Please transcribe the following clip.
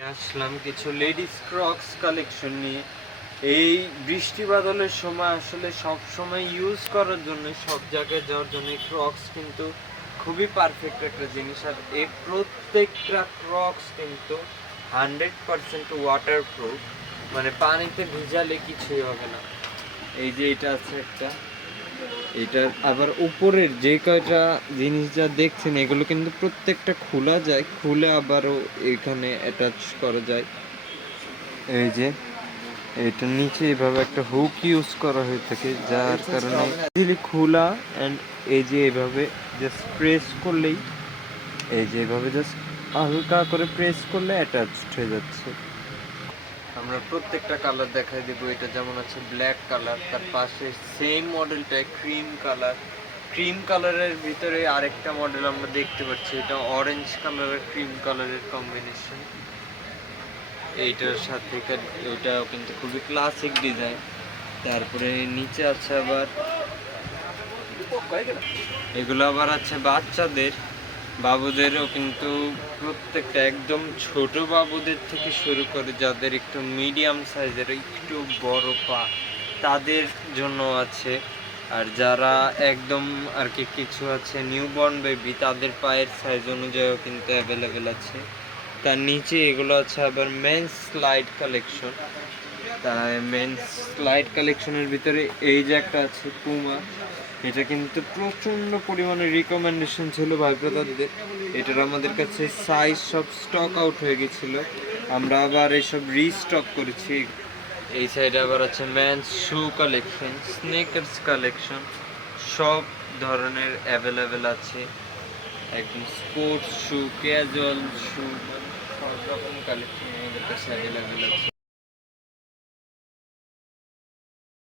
আসলাম কিছু ladies crooks collection নিয়ে। এই বৃষ্টি বাদলের সময় আসলে সব সময় ইউজ করার জন্য, সব জায়গায় যাওয়ার জন্য ক্রক্স কিন্তু খুবই পারফেক্ট একটা জিনিস। আর এই প্রত্যেকটা ক্রক্স কিন্তু 100% ওয়াটার প্রুফ, মানে পানিতে ভিজালে কিছুই হবে না। এই যে এটা আছে একটা, এটার আবার উপরের যে কয়টা জিনিস যা দেখছেন এগুলো কিন্তু প্রত্যেকটা খোলা যায়, খুলে আবারও এখানে অ্যাটাচ করা যায়। এই যে এটার নিচে এভাবে একটা হুক ইউজ করা হয়ে থাকে, যার কারণে ইজিলি খোলা। অ্যান্ড এই যে এভাবে জাস্ট প্রেস করলেই, এই যে এভাবে জাস্ট হালকা করে প্রেস করলে অ্যাটাচড হয়ে যাচ্ছে। আমরা প্রত্যেকটা কালার দেখাই দেবো। এটা যেমন আছে ব্ল্যাক কালার, তার পাশে সেম মডেলটায় ক্রিম কালার। ক্রিম কালারের ভিতরে আরেকটা মডেল আমরা দেখতে পাচ্ছি, এটা অরেঞ্জ কালারের ক্রিম কালারের কম্বিনেশন। এইটার সাথে ওইটাও কিন্তু খুবই ক্লাসিক ডিজাইন। তারপরে নিচে আছে আবার এগুলো আবার আছে বাচ্চাদের, বাবুদেরও কিন্তু প্রত্যেকটা একদম ছোট বাবুদের থেকে শুরু করে যাদের একটু মিডিয়াম সাইজের, একটু বড় পা, তাদের জন্য আছে। আর যারা একদম আর কি কিছু আছে নিউবর্ন বেবি, তাদের পায়ের সাইজ অনুযায়ীও কিন্তু অ্যাভেলেবেল আছে। তার নিচে এগুলো আছে আবার মেন্স স্লাইড কালেকশন। তাই মেন্স স্লাইড কালেকশনের ভিতরে এই যে একটা আছে পুমা, এটা কিন্তু প্রচণ্ড পরিমাণে রিকমেন্ডেশন ছিল ভাইব্রাদারদের। এটার আমাদের কাছে সাইজ সব স্টক আউট হয়ে গেছিল, আমরা আবার এসব রিস্টক করেছি। এই সাইডে আবার আছে ম্যানস শু কালেকশন, স্নেকার্স কালেকশন, সব ধরনের অ্যাভেলেবেল আছে। একদম স্পোর্টস শু, ক্যাজুয়াল শু, সব রকম কালেকশন আমাদের কাছে অ্যাভেলেবেল আছে।